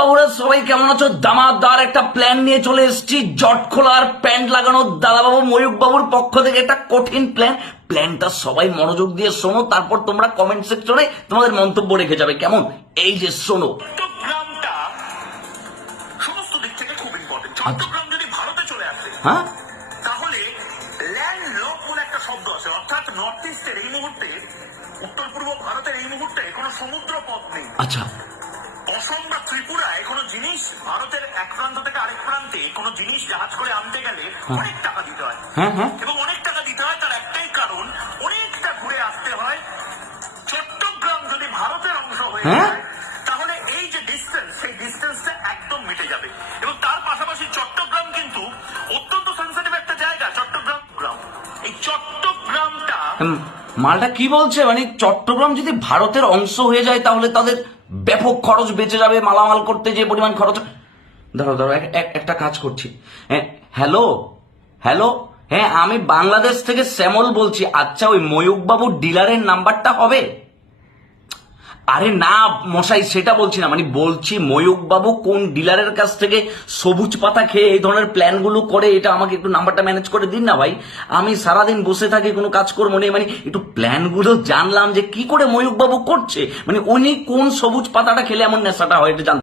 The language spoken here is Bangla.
বাবুরা সবাই কেমন আছো? দামাদার একটা প্ল্যান নিয়ে চলে এসেছি। জট খোলার প্যান্ট লাগানো দাদাবাবু ময়ূক বাবুর পক্ষ থেকে একটা কঠিন প্ল্যান প্ল্যানটা সবাই মনোযোগ দিয়ে শোনো তারপর তোমরা কমেন্ট সেকশনে তোমাদের মন্তব্য রেখে যাবে। কেমন? এই যে শোনো। সমস্ত দিক থেকে খুব ইম্পর্টেন্ট চট্টগ্রাম যদি ভারতে চলে আসে হ্যাঁ? তাহলে ল্যান্ড লক বলে একটা শব্দ আছে। অর্থাৎ নর্থ ইস্টের এই মুহূর্তে উত্তর পূর্ব ভারতের এই মুহূর্তে কোনো সমুদ্র পথ নেই। আচ্ছা। অসম বা ত্রিপুরায় কোনো জিনিস? ভারতের এক প্রান্ত থেকে আরেক প্রান্তে কোনো জিনিস জাহাজ করে আনতে গেলে অনেক টাকা দিতে হয়। হ্যাঁ হ্যাঁ। এবং অনেক টাকা দিতে হয় তার একটাই কারণ অনেকটা ঘুরে আসতে হয়। চট্টগ্রাম যদি ভারতের অংশ হয়ে হ্যাঁ? যায় তাহলে এই যে ডিস্টেন্স সেই ডিস্টেন্সটা একদম মিটে যাবে। এবং তার পাশাপাশি চট্টগ্রাম কিন্তু অত্যন্ত সেন্সিটিভ একটা জায়গা চট্টগ্রাম। গ্রাম এই চট্টগ্রামটা মালটা কি বলছে? মানে চট্টগ্রাম যদি ভারতের অংশ হয়ে যায়, তাহলে তাদের ব্যাপক খরচ বেঁচে যাবে, মালামাল করতে যে পরিমাণ খরচ। ধরো ধরো এক- এক- একটা কাজ করছি। হ্যাঁ হ্যালো? হ্যালো? হ্যাঁ আমি বাংলাদেশ থেকে শ্যামল বলছি। আচ্ছা ওই ময়ূকবাবুর ডিলারের নাম্বারটা হবে? আরে না, মশাই, সেটা বলছি না। মানে বলছি ময়ূক বাবু কোন ডিলারের কাছ থেকে সবুজ পাতা খেয়ে এই ধরনের প্ল্যানগুলো করে এটা আমাকে একটু নাম্বারটা ম্যানেজ করে দিন না ভাই? আমি সারাদিন বসে থাকি, কোনো কাজ করব নেই মানে একটু প্ল্যানগুলো জানলাম যে কি করে ময়ূক বাবু করছে? মানে উনি কোন সবুজ পাতাটা খেলে এমন নেশাটা হয়, এটা